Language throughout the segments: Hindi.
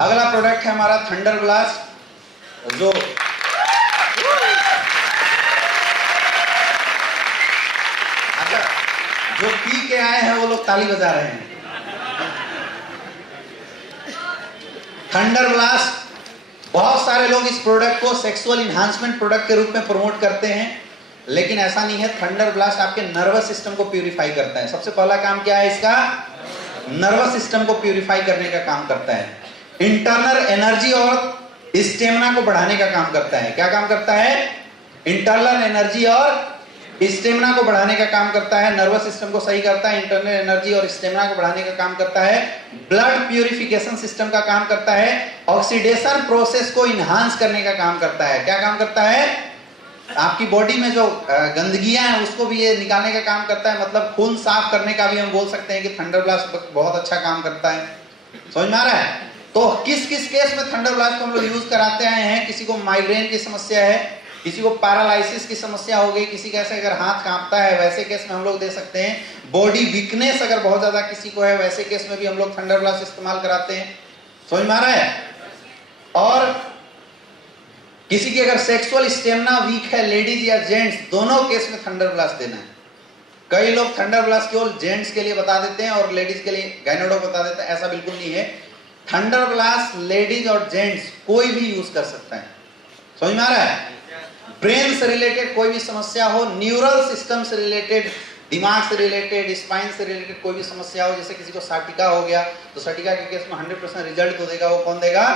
अगला प्रोडक्ट है हमारा थंडर ब्लास्ट, जो अच्छा जो पी के आए हैं वो लोग ताली बजा रहे हैं। थंडर ब्लास्ट, बहुत सारे लोग इस प्रोडक्ट को सेक्सुअल इन्हांसमेंट प्रोडक्ट के रूप में प्रमोट करते हैं, लेकिन ऐसा नहीं है। थंडर ब्लास्ट आपके नर्वस सिस्टम को प्यूरिफाई करता है। सबसे पहला काम क्या है इसका? नर्वस सिस्टम को प्यूरिफाई करने का काम करता है। इंटरनल एनर्जी और स्टेमिना को बढ़ाने का काम करता है। क्या काम करता है? इंटरनल एनर्जी और स्टेमिना को बढ़ाने का काम करता है। नर्वस सिस्टम को सही करता है, इंटरनल एनर्जी और स्टेमिना को बढ़ाने का काम करता है। ब्लड प्यूरिफिकेशन सिस्टम का काम करता है। ऑक्सीडेशन प्रोसेस को इनहांस करने का काम करता है। क्या काम करता है? आपकी बॉडी में जो गंदगियां हैं उसको भी ये निकालने का काम करता है। मतलब खून साफ करने का भी हम बोल सकते हैं कि थंडर ब्लास्ट बहुत अच्छा काम करता है। समझ में आ रहा है? तो किस किस केस में थंडर ब्लास्ट को हम लोग यूज कराते आए हैं? किसी को माइग्रेन की समस्या है, किसी को पैरालिसिस की समस्या हो गई, किसी का ऐसे अगर हाथ कांपता है वैसे केस में हम लोग दे सकते हैं। बॉडी वीकनेस अगर बहुत ज्यादा किसी को है वैसे केस में भी हम लोग थंडर ब्लास्ट इस्तेमाल कराते हैं। समझ में आ रहा है? और किसी की अगर सेक्सुअल स्टेमिना वीक है, लेडीज या जेंट्स, दोनों केस में थंडर ब्लास्ट देना है। कई लोग थंडर ब्लास्ट केवल जेंट्स के लिए बता देते हैं और लेडीज के लिए गायनेडो बता देते हैं। ऐसा बिल्कुल नहीं है। थंडर ब्लास्ट लेडीज और जेंट्स कोई भी यूज कर सकता है। समझ में आ रहा है? ब्रेन से रिलेटेड कोई भी समस्या हो, न्यूरल सिस्टम से रिलेटेड, दिमाग से रिलेटेड, स्पाइन से रिलेटेड कोई भी समस्या हो, जैसे किसी को साटिका हो गया तो साटिका के केस में 100% रिजल्ट तो देगा वो कौन देगा?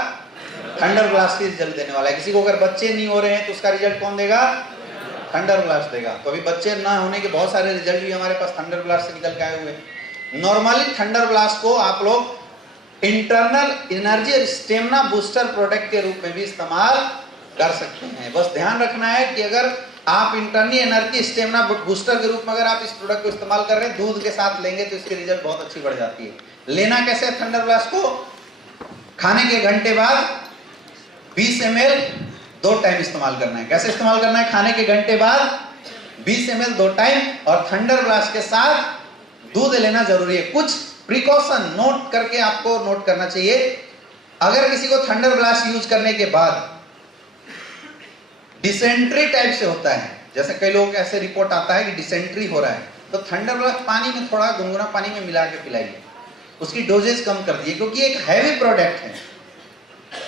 थंडर ब्लास्ट ही रिजल्ट देने वाला है। किसी को अगर बच्चे नहीं हो रहे हैं तो उसका रिजल्ट कौन देगा? थंडर ब्लास्ट देगा। तो अभी बच्चे ना होने के बहुत सारे रिजल्ट भी हमारे पास थंडर ब्लास्ट से निकल के आए हुए हैं। नॉर्मली थंडर ब्लास्ट को आप लोग इंटरनल एनर्जी और स्टेमिना बूस्टर प्रोडक्ट के रूप में भी इस्तेमाल कर सकते हैं। बस ध्यान रखना है कि अगर आप इंटरनल एनर्जी स्टेमिना बूस्टर के रूप में अगर आप इस प्रोडक्ट को इस्तेमाल कर रहे हैं, दूध के साथ लेंगे तो इसकी रिजल्ट बहुत अच्छी बढ़ जाती है। लेना कैसे है थंडर ब्लास्ट को? खाने के घंटे बाद 20 ml 2 टाइम इस्तेमाल करना है। कैसे इस्तेमाल करना है? खाने के घंटे बाद 20 ml 2 टाइम, और थंडर ब्लास्ट के साथ दूध लेना जरूरी है। कुछ प्रिकॉशन नोट करके आपको नोट करना चाहिए। अगर किसी को थंडर ब्लास्ट यूज करने के बाद डिसेंट्री टाइप से होता है, जैसे कई लोग ऐसे रिपोर्ट आता है कि डिसेंट्री हो रहा है, तो थंडर ब्लास्ट पानी में थोड़ा गुनगुना पानी में मिला के पिलाइए, उसकी डोजेज कम कर दिए, क्योंकि एक हैवी प्रोडक्ट है।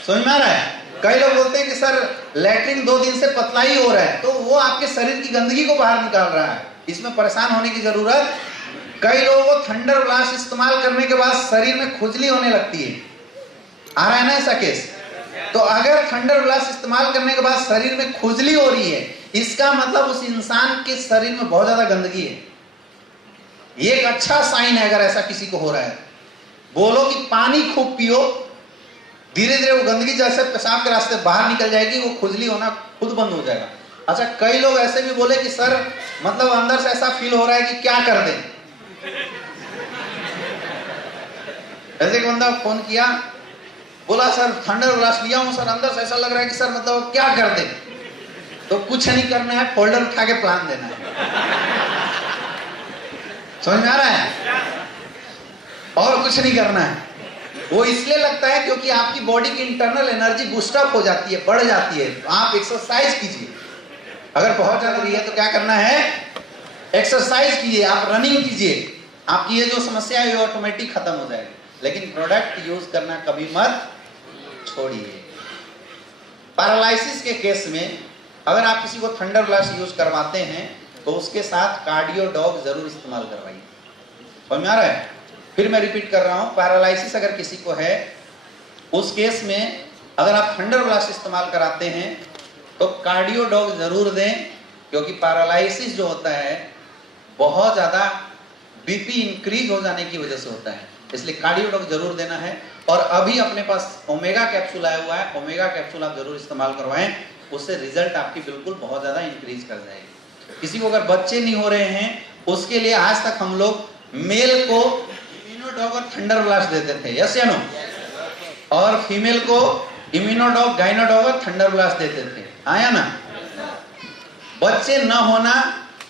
समझ में आ रहा है? कई लोग बोलते हैं कि सर लैट्रिन 2 दिन से पतला ही हो रहा है, तो वो आपके शरीर की गंदगी को बाहर निकाल रहा है, इसमें परेशान होने की जरूरत। कई लोगों को थंडर ब्लास्ट इस्तेमाल करने के बाद शरीर में खुजली होने लगती है। आ रहा है ना ऐसा केस? तो अगर थंडर ब्लास्ट इस्तेमाल करने के बाद शरीर में खुजली हो रही है, इसका मतलब उस इंसान के शरीर में बहुत ज्यादा गंदगी है। ये एक अच्छा साइन है। अगर ऐसा किसी को हो रहा है, बोलो कि पानी खूब पियो, धीरे धीरे वो गंदगी जैसे पेशाब के रास्ते बाहर निकल जाएगी, वो खुजली होना खुद बंद हो जाएगा। अच्छा, कई लोग ऐसे भी बोले कि सर मतलब अंदर से ऐसा फील हो रहा है कि क्या कर दें। ऐसे एक बंदा फोन किया, बोला सर थंडर ब्लास्ट लिया हूं सर, अंदर से ऐसा लग रहा है कि सर मतलब क्या कर दे। तो कुछ नहीं करना है, फोल्डर उठा के प्लान देना है। समझ में आ रहा है? और कुछ नहीं करना है। वो इसलिए लगता है क्योंकि आपकी बॉडी की इंटरनल एनर्जी बूस्टअप हो जाती है, बढ़ जाती है। तो आप एक्सरसाइज कीजिए। अगर बहुत ज्यादा रही है तो क्या करना है? एक्सरसाइज कीजिए, आप रनिंग कीजिए, आपकी ये जो समस्या है ये ऑटोमेटिक खत्म हो जाएगी। लेकिन प्रोडक्ट यूज करना कभी मत छोड़िए। पैरालिसिस के केस में अगर आप किसी को थंडर ब्लास्ट यूज करवाते हैं तो उसके साथ कार्डियो डॉग जरूर इस्तेमाल करवाइए। समझ में आ रहा है? फिर मैं रिपीट कर रहा हूं, पैरालिसिस अगर किसी को है उस केस में अगर आप थंडर ब्लास्ट इस्तेमाल कराते हैं तो कार्डियो डॉग जरूर दें, क्योंकि पैरालिसिस जो होता है बहुत ज्यादा बीपी इंक्रीज हो जाने की वजह से होता है, इसलिए कार्डियो डॉग जरूर देना है। और अभी अपने पास ओमेगा कैप्सूल आया हुआ है, ओमेगा कैप्सूल आप जरूर इस्तेमाल करवाएं, उससे रिजल्ट आपकी बिल्कुल बहुत ज्यादा इंक्रीज कर जाएगी। किसी को अगर बच्चे नहीं हो रहे हैं उसके लिए आज तक हम लोग मेल को इम्यूनोडॉग और थंडर ब्लास्ट देते थे, यस या नो, और फीमेल को इम्यूनोडॉग, गाइनोडॉग और थंडर ब्लास्ट देते थे, आया ना। बच्चे न होना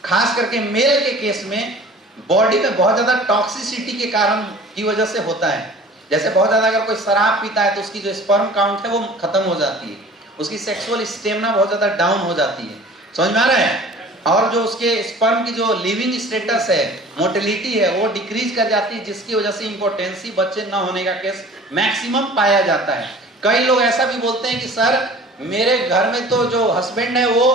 खास करके मेल के केस में बॉडी में बहुत ज्यादा टॉक्सिसिटी के कारण की वजह से होता है, जैसे बहुत ज्यादा अगर कोई शराब पीता है तो उसकी जो स्पर्म काउंट है वो खत्म हो जाती है, उसकी सेक्सुअल स्टेमिना बहुत ज्यादा डाउन हो जाती है, समझ में आ रहा है? और जो उसके स्पर्म की जो लिविंग स्टेटस है, मोटिलिटी है, वो डिक्रीज कर जाती है, जिसकी वजह से इंपोर्टेंसी, बच्चे न होने का केस मैक्सिमम पाया जाता है। कई लोग ऐसा भी बोलते हैं कि सर मेरे घर में तो जो हस्बैंड है वो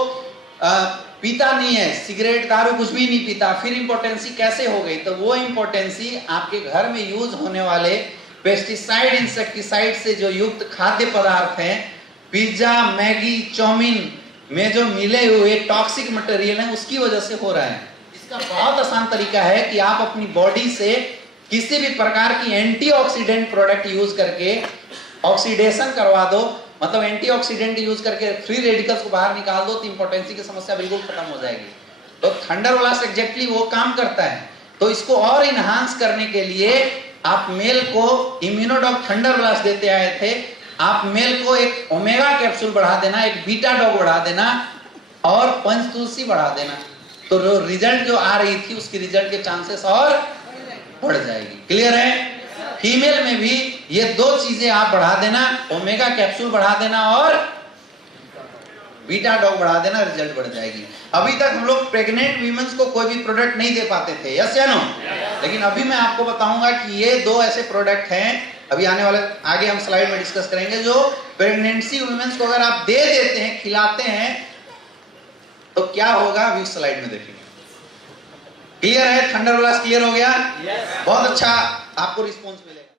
पीता नहीं है, सिगरेट दारू कुछ भी नहीं पीता, फिर इंपोर्टेंसी कैसे हो गई? तो वो इंपोर्टेंसी आपके घर में यूज होने वाले पेस्टिसाइड, इंसेक्टिसाइड से जो युक्त खाद्य पदार्थ हैं, पिज्जा, मैगी, चाउमीन में जो मिले हुए टॉक्सिक मटेरियल है, उसकी वजह से हो रहा है। इसका बहुत आसान तरीका है कि आप अपनी बॉडी से किसी भी प्रकार की एंटीऑक्सीडेंट प्रोडक्ट यूज करके ऑक्सीडेशन करवा दो, मतलब एंटीऑक्सीडेंट यूज करके फ्री रेडिकल्स को बाहर निकाल दो, तो इंपोर्टेंसी की समस्या बिल्कुल खत्म हो जाएगी। तो थंडर ब्लास्ट एग्जैक्टली वो काम करता है। तो इसको और इनहांस करने के लिए आप मेल को इम्यूनोडॉग थंडर ब्लास्ट देते आए थे, आप मेल को एक ओमेगा कैप्सूल बढ़ा देना, एक बीटा डॉग बढ़ा देना और पंचतुलसी बढ़ा देना, तो जो रिजल्ट जो आ रही थी उसकी रिजल्ट के चांसेस और बढ़ जाएगी। क्लियर है? फीमेल में भी ये दो चीजें आप बढ़ा देना, ओमेगा कैप्सूल बढ़ा देना और बीटा डॉग बढ़ा देना, रिजल्ट बढ़ जाएगी। अभी तक हम लोग प्रेग्नेंट वीमेंस को कोई भी प्रोडक्ट नहीं दे पाते थे, यस या नो? लेकिन अभी मैं आपको बताऊंगा कि ये दो ऐसे प्रोडक्ट हैं, अभी आने वाले आगे हम स्लाइड में डिस्कस करेंगे, जो प्रेगनेंसी वुमेन्स को अगर आप दे देते हैं, खिलाते हैं, तो क्या होगा अभी स्लाइड में देखेंगे। क्लियर है? थंडर ब्लास्ट क्लियर हो गया? बहुत अच्छा आपको रिस्पॉन्स मिलेगा।